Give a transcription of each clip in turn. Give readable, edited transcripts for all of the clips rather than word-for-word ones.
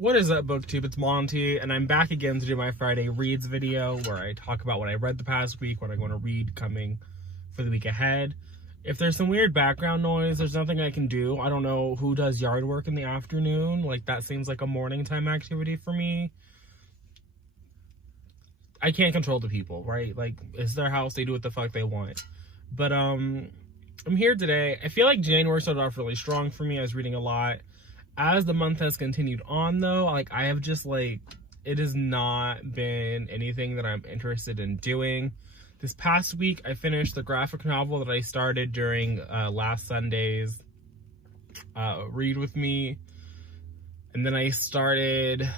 What is up, BookTube? It's Monty, and I'm back again to do my Friday Reads video where I talk about what I read the past week, what I'm going to read coming for the week ahead. If there's some weird background noise, there's nothing I can do. I don't know who does yard work in the afternoon. Like, that seems like a morning time activity for me. I can't control the people, right? Like, it's their house, they do what the fuck they want. But, I'm here today. I feel like January started off really strong for me. I was reading a lot. As the month has continued on, though, like, I have just, like, it has not been anything that I'm interested in doing. This past week, I finished the graphic novel that I started during last Sunday's Read With Me. And then I started,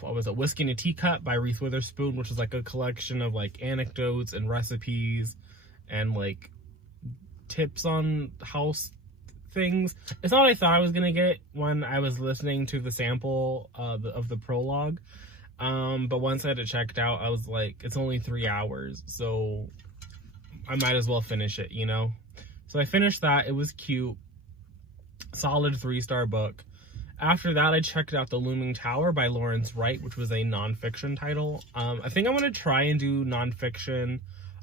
what was it, Whisking a Teacup by Reese Witherspoon, which is, like, a collection of, like, anecdotes and recipes and, like, tips on house things. It's not what I thought I was gonna get when I was listening to the sample of the prologue, but once I had it checked out, I was like, it's only 3 hours, so I might as well finish it, you know? So I finished that. It was cute, solid 3-star book. After that, I checked out The Looming Tower by Lawrence Wright, which was a nonfiction title. I think I'm gonna try and do nonfiction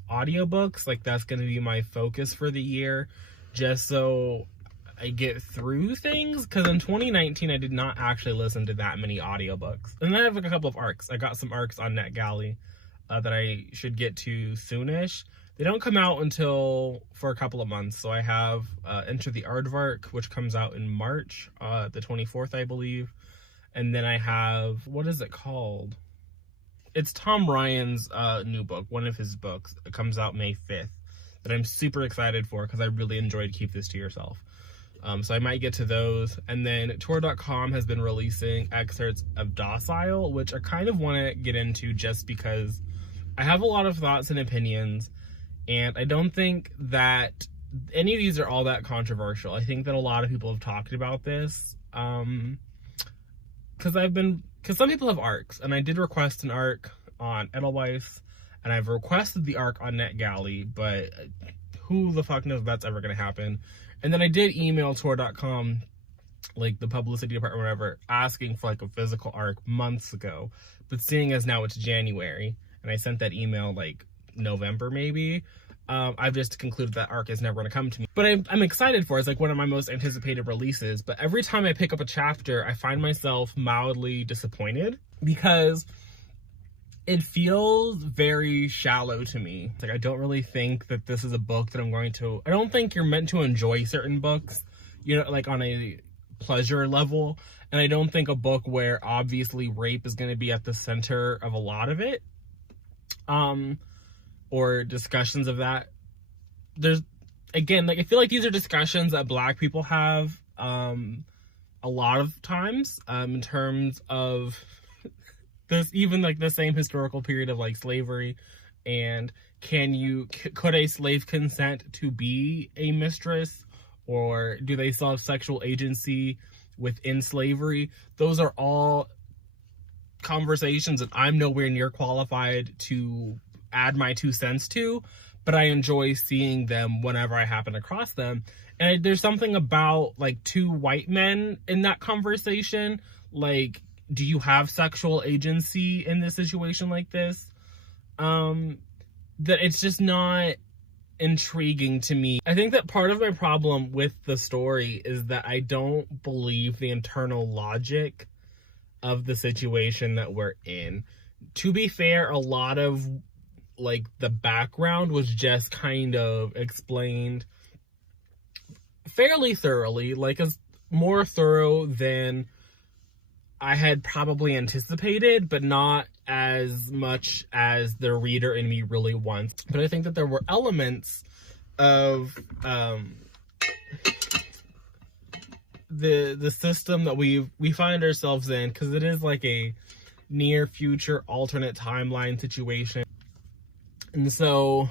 audiobooks. Like, that's gonna be my focus for the year, just so I get through things, because in 2019 I did not actually listen to that many audiobooks. And then I have like a couple of arcs. I got some arcs on NetGalley that I should get to soonish. They don't come out until for a couple of months. So I have Enter the Aardvark, which comes out in March, the 24th, I believe. And then I have, what is it called? It's Tom Ryan's new book, one of his books. It comes out May 5th, that I'm super excited for because I really enjoyed Keep This to Yourself. So I might get to those. And then Tor.com has been releasing excerpts of Docile, which I kind of want to get into just because I have a lot of thoughts and opinions, and I don't think that any of these are all that controversial. I think that a lot of people have talked about this, because some people have arcs, and I did request an arc on Edelweiss, and I've requested the arc on NetGalley, but who the fuck knows if that's ever going to happen. And then I did email Tor.com, like the publicity department or whatever, asking for like a physical arc months ago. But seeing as now it's January, and I sent that email like November maybe, I've just concluded that arc is never going to come to me. But I'm excited for it. It's like one of my most anticipated releases. But every time I pick up a chapter, I find myself mildly disappointed because it feels very shallow to me. Like, I don't really think that this is a book that I don't think you're meant to enjoy certain books, you know, like on a pleasure level. And I don't think a book where obviously rape is going to be at the center of a lot of it, or discussions of that. There's, again, like, I feel like these are discussions that Black people have a lot of times, in terms of there's even like the same historical period of like slavery, and could a slave consent to be a mistress, or do they still have sexual agency within slavery? Those are all conversations that I'm nowhere near qualified to add my 2 cents to, but I enjoy seeing them whenever I happen across them. And there's something about like 2 white men in that conversation, like, do you have sexual agency in this situation like this? That it's just not intriguing to me. I think that part of my problem with the story is that I don't believe the internal logic of the situation that we're in. To be fair, a lot of like the background was just kind of explained fairly thoroughly, like as more thorough than I had probably anticipated, but not as much as the reader in me really wants. But I think that there were elements of the system that we find ourselves in, because it is like a near future alternate timeline situation. And so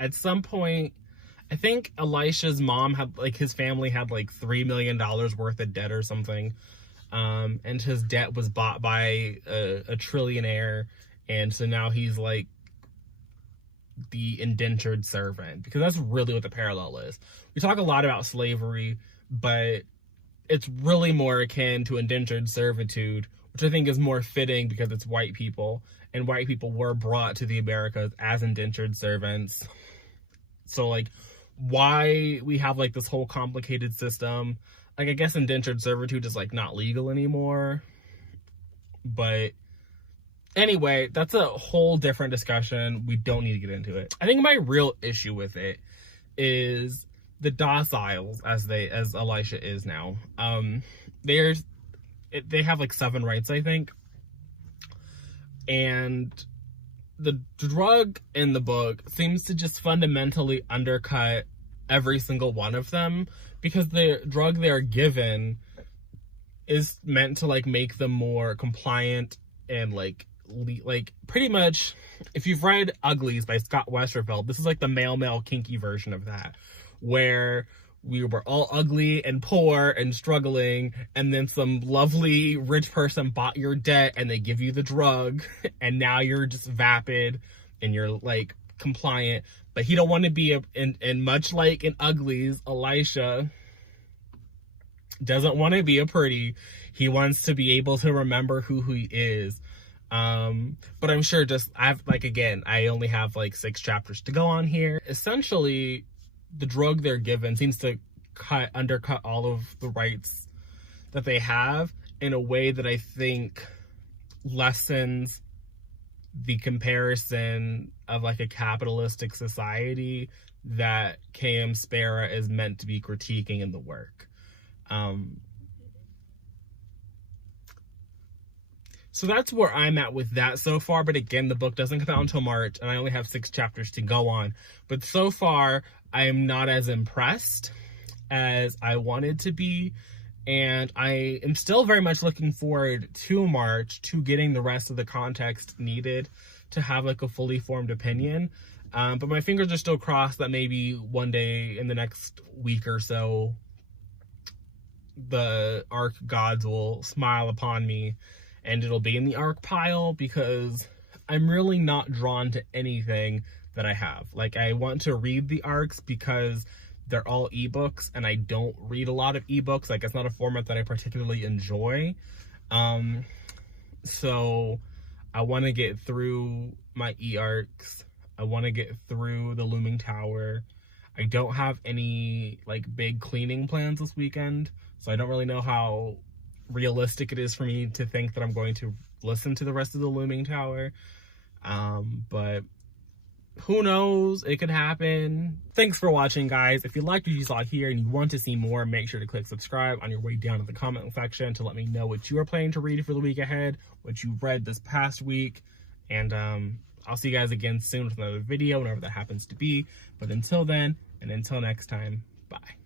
at some point, I think Elisha's mom had, like, his family had like $3 million worth of debt or something. And his debt was bought by a trillionaire, and so now he's like the indentured servant, because that's really what the parallel is. We talk a lot about slavery, but it's really more akin to indentured servitude, which I think is more fitting because it's white people, and white people were brought to the Americas as indentured servants. So, like, why we have, like, this whole complicated system. Like, I guess indentured servitude is, like, not legal anymore. But anyway, that's a whole different discussion. We don't need to get into it. I think my real issue with it is the dociles, as Elisha is now. They have like 7 rights, I think. And the drug in the book seems to just fundamentally undercut every single one of them, because the drug they're given is meant to like make them more compliant and like pretty much, if you've read Uglies by Scott Westerfeld, this is like the male kinky version of that, where we were all ugly and poor and struggling, and then some lovely rich person bought your debt and they give you the drug, and now you're just vapid and you're like compliant. But he don't want to be and much like in Uglies, Elisha doesn't want to be a pretty. He wants to be able to remember who he is. But I'm sure I only have like 6 chapters to go on here. Essentially, the drug they're given seems to undercut all of the rights that they have in a way that I think lessens the comparison of like a capitalistic society that K.M. Spera is meant to be critiquing in the work. So that's where I'm at with that so far. But again, the book doesn't come out until March, and I only have 6 chapters to go on. But so far, I am not as impressed as I wanted to be. And I am still very much looking forward to March, to getting the rest of the context needed to have like a fully formed opinion. But my fingers are still crossed that maybe one day in the next week or so, the ARC gods will smile upon me and it'll be in the ARC pile, because I'm really not drawn to anything that I have. Like, I want to read the ARCs because they're all ebooks, and I don't read a lot of ebooks. Like, it's not a format that I particularly enjoy. So I want to get through my e-ARCs. I want to get through the Looming Tower. I don't have any like big cleaning plans this weekend, so I don't really know how realistic it is for me to think that I'm going to listen to the rest of the Looming Tower. But who knows? It could happen. Thanks for watching, guys. If you liked what you saw here and you want to see more, make sure to click subscribe on your way down to the comment section to let me know what you are planning to read for the week ahead, what you read this past week. And I'll see you guys again soon with another video, whenever that happens to be. But until then, and until next time, bye.